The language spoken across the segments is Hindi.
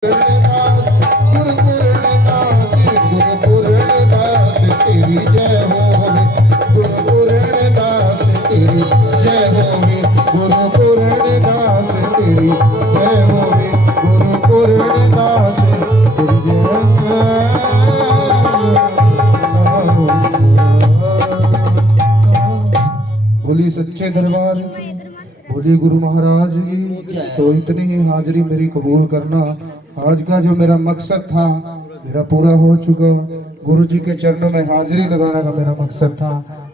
बोली सच्चे दरबार बोली गुरु महाराज की। तो इतनी ही हाजिरी मेरी कबूल करना। आज का जो मेरा मकसद था मेरा पूरा हो चुका। गुरु जी के चरणों में हाजिरी लगाने का मेरा मकसद था,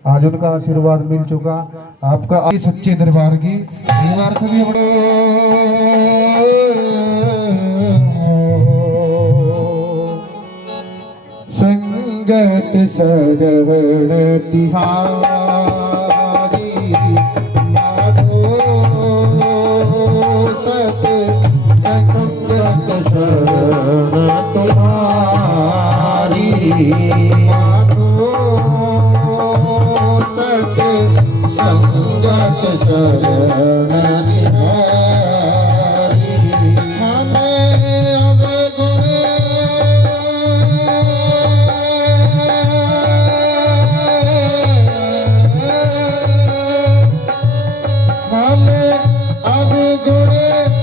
आज उनका आशीर्वाद मिल चुका। आपका सच्चे दरबार की दरबार सभी संगत शरण तिहारी माधो सत संगत शरण तुम्हारी माधो सत संगत शरण तिहारी। हमें अब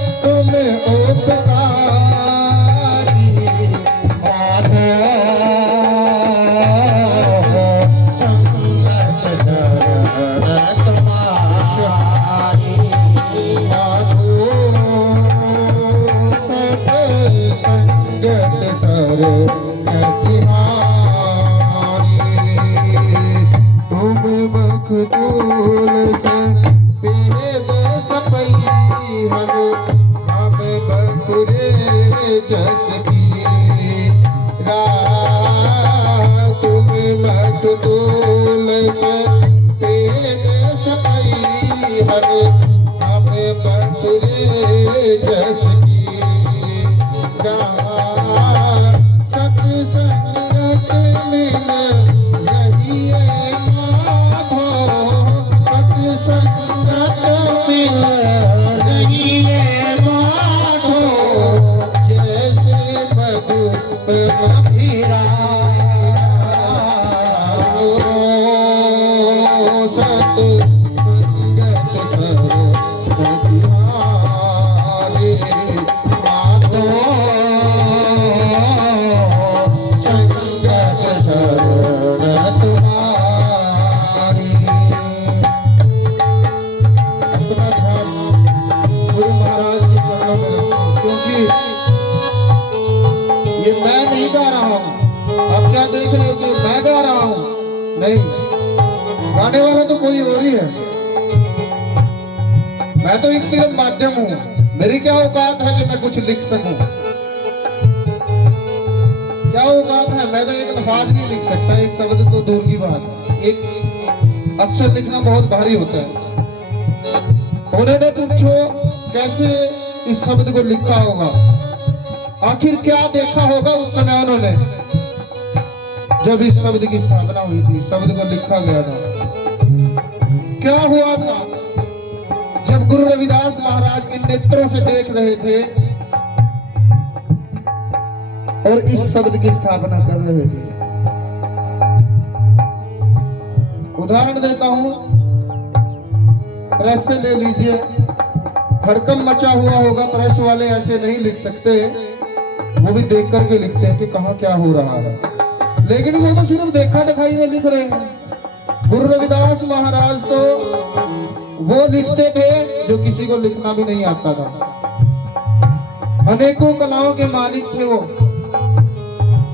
गाने वाला तो कोई और ही है, मैं तो एक सिर्फ माध्यम हूँ। मेरी क्या औकात है कि मैं कुछ लिख सकूं? क्या औकात है? मैं तो एक लफ्ज नहीं लिख सकता, एक शब्द तो दूर की बात है। एक अक्षर लिखना बहुत भारी होता है। उन्होंने पूछो कैसे इस शब्द को लिखा होगा, आखिर क्या देखा होगा उस समय उन्होंने जब इस शब्द की स्थापना हुई थी, शब्द को लिखा गया था। क्या हुआ था जब गुरु रविदास महाराज इन नेत्रों से देख रहे थे और इस शब्द की स्थापना कर रहे थे? उदाहरण देता हूं, प्रेस से ले लीजिए। हड़कंप मचा हुआ होगा, प्रेस वाले ऐसे नहीं लिख सकते, वो भी देख करके लिखते हैं कि कहां क्या हो रहा है, लेकिन वो तो सिर्फ देखा दिखाई में लिख रहे हैं। गुरु रविदास महाराज तो वो लिखते थे जो किसी को लिखना भी नहीं आता था। अनेकों कलाओं के मालिक थे वो,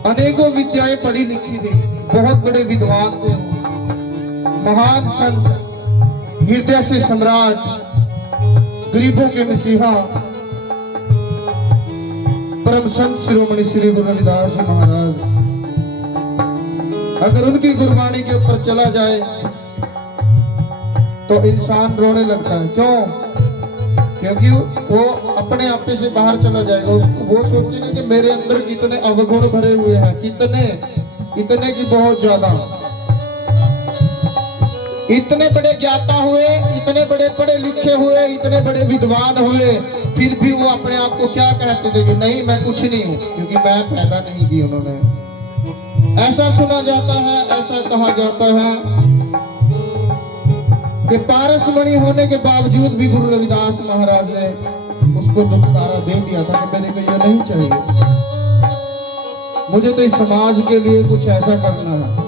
अनेकों विद्याएं पढ़ी लिखी थी, बहुत बड़े विद्वान थे, महान संत, हृदय से सम्राट, गरीबों के मसीहा, परम संत शिरोमणि श्री गुरु रविदास महाराज। अगर उनकी गुरबाणी के ऊपर चला जाए तो इंसान रोने लगता है। क्यों? क्योंकि वो अपने आप से बाहर चला जाएगा। वो सोचेगा कि मेरे अंदर कितने अवगुण भरे हुए हैं, कितने इतने की बहुत ज्यादा। इतने बड़े ज्ञाता हुए, इतने बड़े पढ़े लिखे हुए, इतने बड़े विद्वान हुए, फिर भी वो अपने आप को क्या कहते थे कि नहीं मैं कुछ नहीं हूँ, क्योंकि मैं पैदा नहीं की उन्होंने। ऐसा सुना जाता है, ऐसा कहा जाता है कि पारसमणि होने के बावजूद भी गुरु रविदास महाराज ने उसको दुत्कारा दे दिया था कि मेरे को ये नहीं चाहिए, मुझे तो इस समाज के लिए कुछ ऐसा करना है।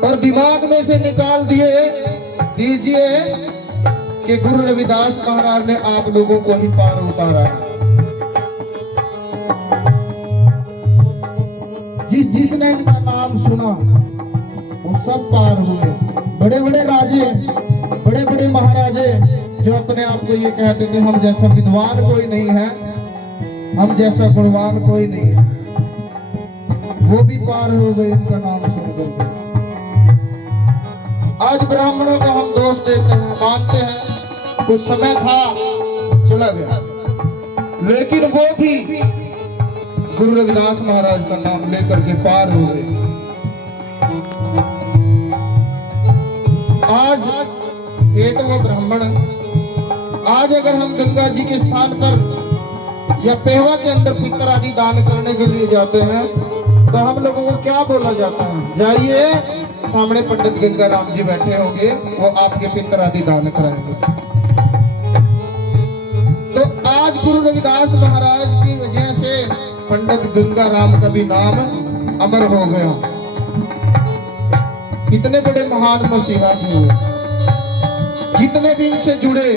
और दिमाग में से निकाल दीजिए कि गुरु रविदास महाराज ने आप लोगों को ही पार उतारा है। जिसने इनका नाम सुना वो सब पार हुए। बड़े बड़े राजे, बड़े बड़े महाराजे जो अपने आप को ये कहते थे हम जैसा विद्वान कोई नहीं है, हम जैसा गुणवान कोई नहीं है, वो भी पार हो गए इनका नाम सुनकर। आज ब्राह्मणों को हम दोष देते हैं, मानते हैं कुछ समय था चला गया, लेकिन वो भी गुरु रविदास महाराज का नाम लेकर के पार हो गए। आज ये तो वो ब्राह्मण, आज अगर हम गंगा जी के स्थान पर या पेहवा के अंदर पितर आदि दान करने के लिए जाते हैं तो हम लोगों को क्या बोला जाता है, जाइए सामने पंडित गंगा राम जी बैठे होंगे, वो आपके पितर आदि दान कराएंगे। तो आज गुरु रविदास महाराज की वजह से पंडित गंगा राम का भी नाम अमर हो गया। कितने बड़े महान मसीहा भी हुए, जितने भी इनसे जुड़े,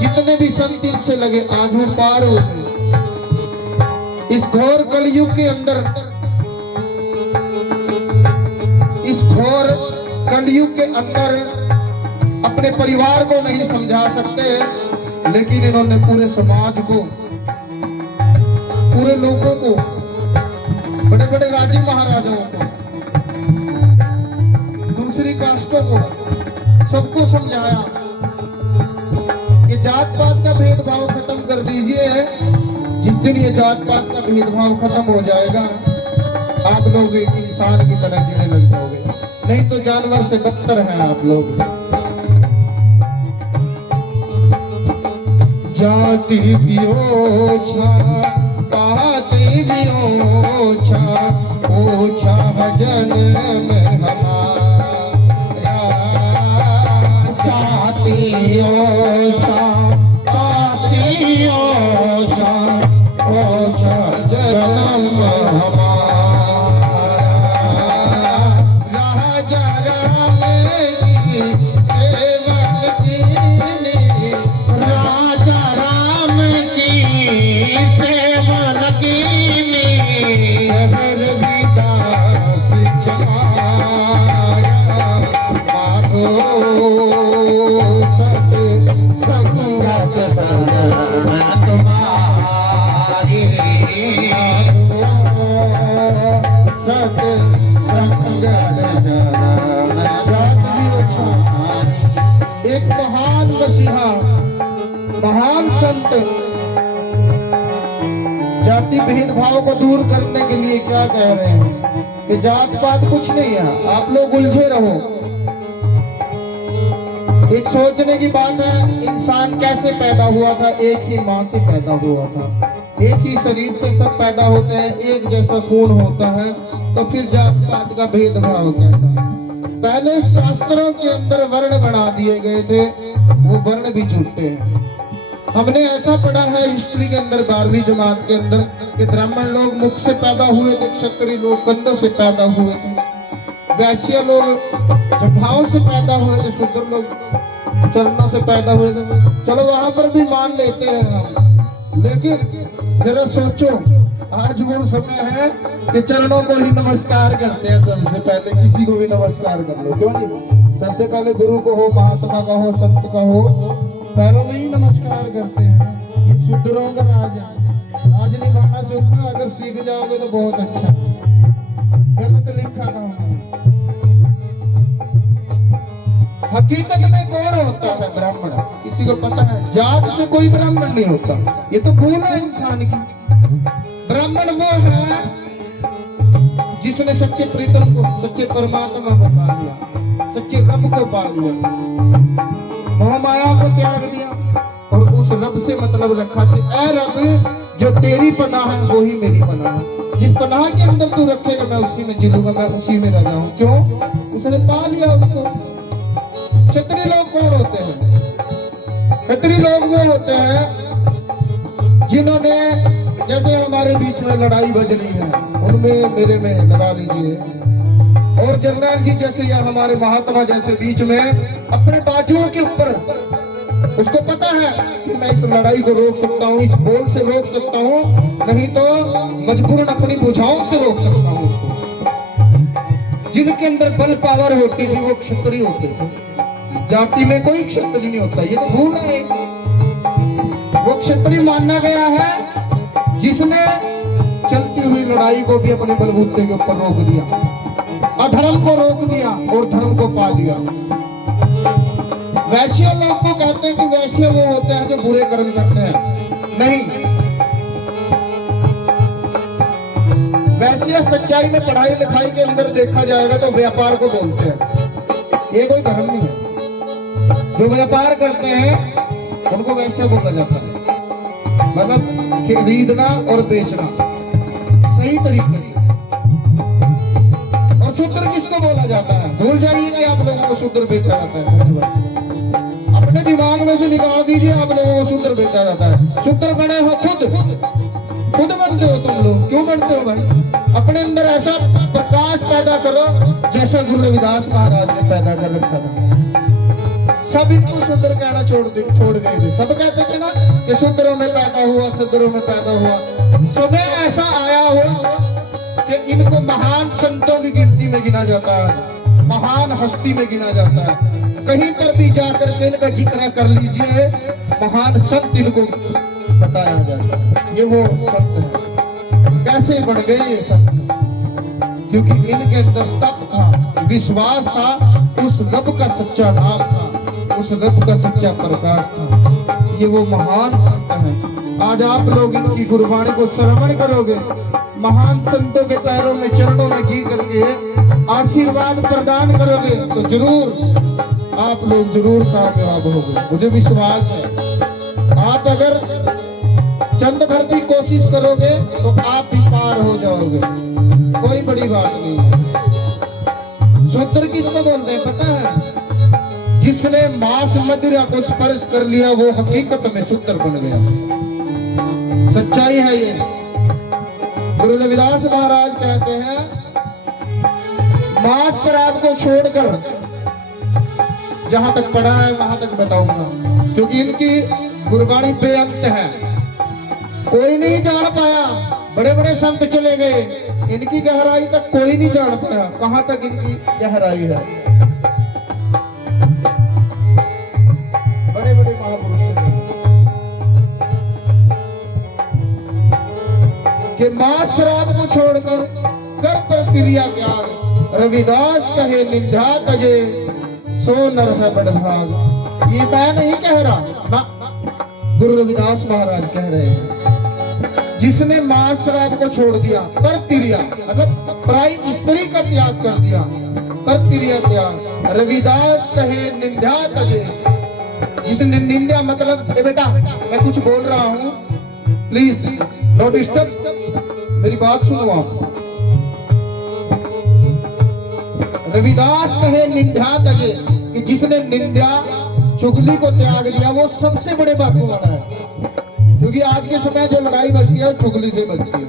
जितने भी संत इनसे लगे, आज वो पार हो गए। इस घोर कलयुग के अंदर, इस घोर कलयुग के अंदर अपने परिवार को नहीं समझा सकते, लेकिन इन्होंने पूरे समाज को, पूरे लोगों को, बड़े बड़े राजे महाराजाओं को, दूसरी कास्टों को, सबको समझाया कि जात पात का भेदभाव खत्म कर दीजिए। जिस दिन ये जात पात का भेदभाव खत्म हो जाएगा, आप लोग एक इंसान की तरह जीने लग जाओगे, नहीं तो जानवर से बदतर हैं आप लोग। जाति भी ओछा, पाति भी ओछा, ओछा भजन में हमारा। जाति ओछा, पाति ओछा, ओछा जन्म हमारा। एक महान मसीहा, महान संत जाति भेदभाव को दूर करने के लिए क्या कह रहे हैं कि जात पात कुछ नहीं है, आप लोग उलझे रहो। एक सोचने की बात है, इंसान कैसे पैदा हुआ था, एक ही माँ से पैदा हुआ था, एक ही शरीर से सब पैदा होते हैं, एक जैसा खून होता है, तो फिर जात पात का भेदभाव क्या था। पहले शास्त्रों के अंदर वर्ण बना दिए गए थे, वो वर्ण भी छूटते हैं। हमने ऐसा पढ़ा है हिस्ट्री के अंदर 12वीं जमात के अंदर कि ब्राह्मण लोग मुख से पैदा हुए थे, क्षत्रिय लोग कंधों से पैदा हुए थे, वैश्य लोग जटाओं से पैदा हुए थे, शूद्र लोग चरणों से पैदा हुए थे। चलो वहां पर भी मान लेते हैं हम, लेकिन जरा सोचो, आज वो समय है कि चरणों को ही नमस्कार करते हैं। सबसे पहले किसी को भी नमस्कार कर लो, क्यों नहीं? सबसे पहले गुरु को हो, महात्मा का हो, संत का हो, पैरों में ही नमस्कार करते हैं। ये शूद्रों का राज है, राज निभाना सीखो, अगर सीख जाओगे तो बहुत अच्छा। गलत लिखा ना हो। हकीकत में कौन होता है ब्राह्मण? किसी को पता है? जात से कोई ब्राह्मण नहीं होता, ये तो भूल है इंसान की। ब्राह्मण वो है जिसने सच्चे प्रीतम को, सच्चे परमात्मा को पा लिया। सच्चे रब को पा लिया, मोह माया को त्याग दिया और उस रब से मतलब रखा कि ऐ रब जो तेरी पनाह है वो ही मेरी पनाह है, जिस पनाह के अंदर तू रखेगा मैं उसी में जी लूंगा, मैं उसी में रह जाऊं। क्यों? उसने पा लिया उसको। क्षत्रिय लोग कौन होते हैं? क्षत्रिय लोग वो होते हैं जिन्होंने, जैसे हमारे बीच में लड़ाई बज रही है उनमें मेरे में लगा लीजिए, और जर्नैल जी जैसे या हमारे महात्मा जैसे बीच में अपने बाजुओं के ऊपर, उसको पता है कि मैं इस लड़ाई को रोक सकता हूँ, इस बोल से रोक सकता हूँ, नहीं तो मजबूरन अपनी भुजाओं से रोक सकता हूँ उसको। जिनके अंदर बल पावर होती थी वो क्षत्रिय होते थे। जाति में कोई क्षत्रिय नहीं होता, ये तो भूल है। वो क्षत्रिय माना गया है जिसने चलती हुई लड़ाई को भी अपने बलबूते के ऊपर रोक दिया, अधर्म को रोक दिया और धर्म को पा लिया। वैश्य लोग को कहते हैं कि वैश्य वो होते हैं जो बुरे कर्म करते हैं, नहीं। वैश्य सच्चाई में पढ़ाई लिखाई के अंदर देखा जाएगा तो व्यापार को बोलते हैं, ये कोई धर्म नहीं है। जो व्यापार करते हैं उनको वैश्य बोला जाता है, मतलब खरीदना और बेचना सही तरीके से। और शूद्र किसको बोला जाता है? भूल जाइएगा आप लोगों को शूद्र बेचा जाता है, अपने दिमाग में से निकाल दीजिए, आप लोगों को शूद्र बेचा जाता है। शूद्र बने हो खुद बनते हो तुम लोग। क्यों बनते हो भाई? अपने अंदर ऐसा प्रकाश पैदा करो जैसा गुरु रविदास महाराज ने पैदा कर रखा था। सब इनको शूद्र कहना छोड़ गए थे। सब कहते थे ना कि शूद्रों में पैदा हुआ, शूद्रों में पैदा हुआ। समय ऐसा आया हो कि इनको महान संतों की गिनती में गिना जाता है, महान हस्ती में गिना जाता है। कहीं पर भी जाकर के इनका जिक्र कर लीजिए, महान संत इनको बताया जाता है। ये वो संत है। कैसे बढ़ गए ये संत? क्योंकि इनके अंदर तप था, विश्वास था, उस रब का सच्चा नाम था, उस रब का सच्चा प्रकाश था। ये वो महान संत हैं। आज आप लोग इनकी गुरबाणी को श्रवण करोगे, महान संतों के पैरों में चरणों में गिर करके आशीर्वाद प्रदान करोगे तो जरूर आप लोग जरूर कामयाब होगे, मुझे विश्वास है। आप अगर चंद भर भी कोशिश करोगे तो आप भी पार हो जाओगे, कोई बड़ी बात नहीं है। शूद्र किसको बोलते हैं पता है? जिसने मांस मदिरा को स्पर्श कर लिया वो हकीकत में शूद्र बन गया। सच्चाई है ये। गुरु रविदास महाराज कहते हैं मांस शराब को छोड़कर, जहां तक पढ़ा है वहां तक बताऊंगा, क्योंकि इनकी गुरबाणी बेअंत है, कोई नहीं जान पाया। बड़े बड़े संत चले गए, इनकी गहराई तक कोई नहीं जान पाया, कहां तक इनकी गहराई है। बड़े बड़े महापुरुष कि मांस शराब को छोड़कर कर प्रक्रिया त्याग, रविदास कहे निंदा तजे सो नर है बड़भाग। ये मैं नहीं कह रहा ना, गुरु रविदास महाराज कह रहे हैं। जिसने मांस शराब को छोड़ दिया, पर तिरिया मतलब पराई स्त्री का त्याग कर दिया, पर तिरिया त्याग, रविदास कहे निंदा तजे। जिसने निंदा मतलब बेटा मैं कुछ बोल रहा हूँ, प्लीज नो डिस्टर्ब, मेरी बात सुनो आप। रविदास कहे निंदा तजे कि जिसने निंदा चुगली को त्याग दिया वो सबसे बड़े भाग्यवान है। क्योंकि आज के समय जो लड़ाई बचती है चुगली से बचती है,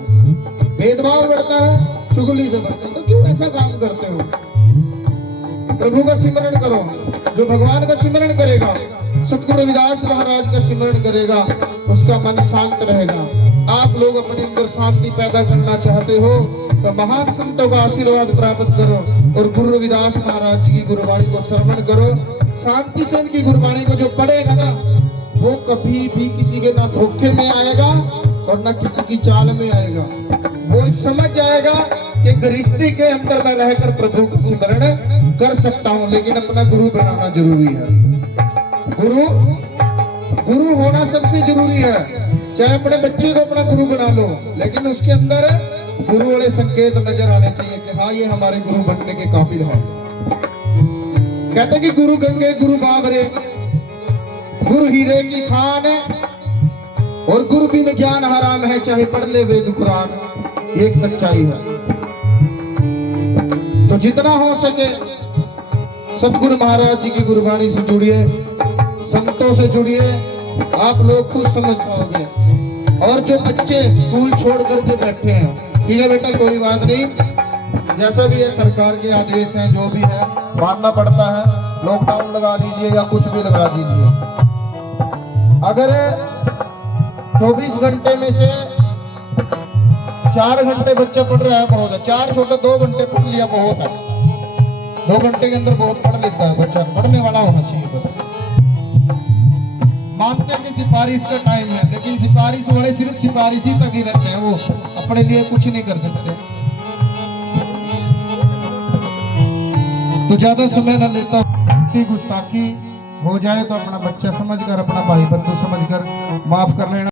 भेदभाव बढ़ता है चुगली से बढ़ता है। तो क्यों ऐसा काम करते हो? प्रभु का सिमरण करो। जो भगवान का सिमरण करेगा, सतगुरु रविदास महाराज का सिमरण करेगा, उसका मन शांत रहेगा। आप लोग अपने अंदर शांति पैदा करना चाहते हो तो महान संतों का आशीर्वाद प्राप्त करो और गुरु रविदास महाराज जी की गुरबाणी को श्रवण करो। शांति से इनकी गुरबाणी को जो पढ़ेगा ना, वो कभी भी किसी के ना धोखे में आएगा और ना किसी की चाल में आएगा। वो समझ जाएगा कि गृहस्थी के अंदर मैं रहकर प्रभु का सिमरण कर सकता हूँ, लेकिन अपना गुरु बनाना जरूरी है। गुरु होना सबसे जरूरी है। चाहे अपने बच्चे को अपना गुरु बना लो, लेकिन उसके अंदर गुरु वाले संकेत नजर आने चाहिए कि हाँ ये हमारे गुरु बनने के काबिल है। कहते कि गुरु गंगे गुरु बाबरे, गुरु हीरे की खान है, और गुरु बिन ज्ञान हराम है, चाहे पढ़ ले वेद कुरान। एक सच्चाई है। तो जितना हो सके सतगुरु महाराज जी की गुरबाणी से जुड़िए, संतों से जुड़िए, आप लोग खुद समझ पाओगे। और जो बच्चे स्कूल छोड़ करके बैठे हैं, ठीक है बेटा, कोई बात नहीं, जैसा भी है सरकार के आदेश हैं, जो भी है मानना पड़ता है। लॉकडाउन लगा लीजिए या कुछ भी लगा दीजिए। अगर 24 घंटे में से 4 घंटे बच्चा पढ़ रहा है, बहुत है। 4 छोटा 2 घंटे पढ़ लिया, बहुत है। 2 घंटे के अंदर बहुत पढ़ लेता है बच्चा, पढ़ने वाला होना चाहिए बस। मानते हैं कि सिफारिश का टाइम है, लेकिन सिफारिश वाले सिर्फ सिफारिश ही तक ही रहते हैं, वो अपने लिए कुछ नहीं कर सकते। तो ज्यादा समय न लेता हूं, गुस्ताखी हो जाए तो अपना बच्चा समझकर, अपना भाई बंधु समझकर माफ कर लेना।